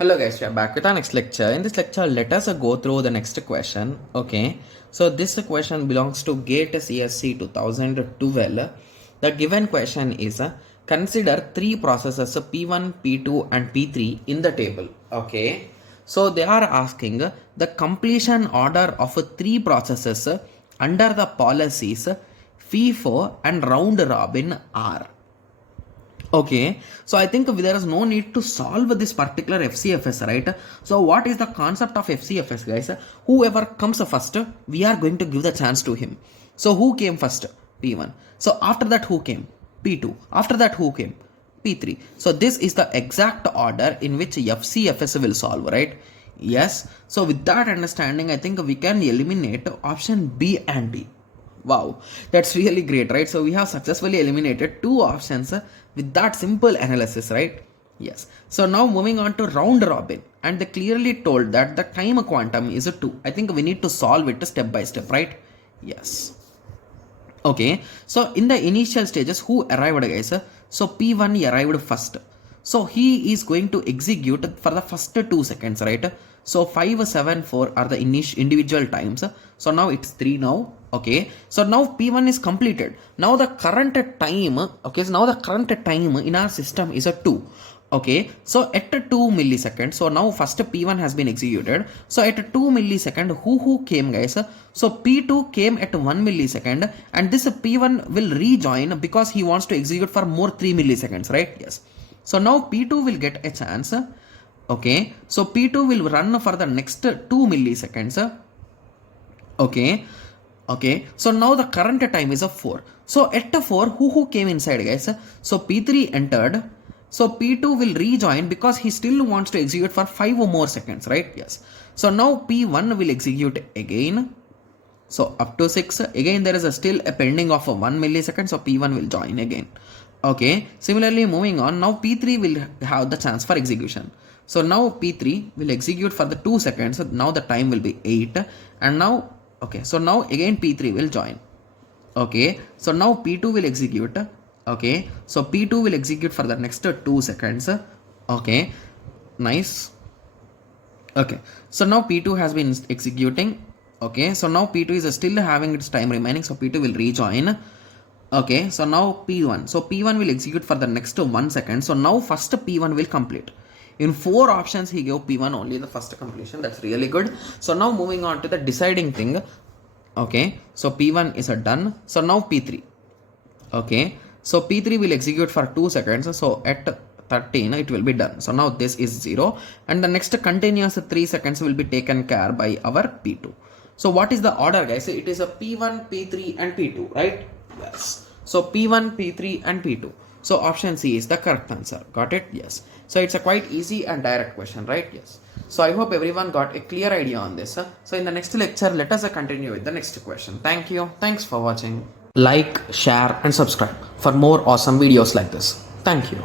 Hello guys, we are back with our next lecture. In this lecture, let us go through the next question. Okay, so this question belongs to GATE CSC 2012. The given question is consider three processes P1, P2 and P3 in the table. Okay, so they are asking the completion order of three processes under the policies FIFO and round robin are. Okay, so I think there is no need to solve this particular FCFS, right? So what is the concept of FCFS, guys? Whoever comes first, we are going to give the chance to him. So who came first? P1. So after that, who came? P2. After that, who came? P3. So this is the exact order in which FCFS will solve, right? Yes. So with that understanding, I think we can eliminate option B and D. Wow, that's really great, right? So we have successfully eliminated two options with that simple analysis, right? Yes. So now moving on to round robin, and they clearly told that the time quantum is a 2. I think we need to solve it step by step, right? Yes. Okay. So in the initial stages, who arrived, guys? So P1 arrived first. So he is going to execute for the first 2 seconds, right? So 5, 7, 4 are the individual times. So now it's 3 now. Okay. So now P1 is completed. Now the current time, okay, so now the current time in our system is a 2. Okay, so at 2 milliseconds, so now first P1 has been executed. So at 2 millisecond, who came, guys? So P2 came at 1 millisecond, and this P1 will rejoin because he wants to execute for more 3 milliseconds, right? Yes. So now P2 will get a chance. Okay, so P2 will run for the next 2 milliseconds. Okay, okay, so now the current time is a 4. So at 4, who came inside, guys? So P3 entered. So P2 will rejoin because he still wants to execute for 5 or more seconds, right? Yes. So now P1 will execute again. So up to 6. Again, there is still a pending of 1 millisecond. So P1 will join again. Okay. Similarly, moving on. Now P3 will have the chance for execution. So now P3 will execute for the 2 seconds. Now the time will be 8. And now, okay. So now again P3 will join. Okay. So now P2 will execute. Okay, so P2 will execute for the next 2 seconds. Okay, nice. Okay, so now P2 has been executing. Okay, so now P2 is still having its time remaining, so P2 will rejoin. Okay, so now P1. So P1 will execute for the next 1 second. So now first P1 will complete. In 4 options, he gave P1 only the first completion. That's really good. So now moving on to the deciding thing. Okay, so P1 is done. So now P3. Okay. So P3 will execute for 2 seconds. So at 13 it will be done. So now this is 0 and the next continuous 3 seconds will be taken care by our P2. So what is the order, guys? It is a P1, P3 and P2, right? Yes. So P1, P3 and P2. So option C is the correct answer. Got it? Yes. So it's a quite easy and direct question, right? Yes. So I hope everyone got a clear idea on this. So in the next lecture, let us continue with the next question. Thank you. Thanks for watching. Like, share and subscribe for more awesome videos like this. Thank you.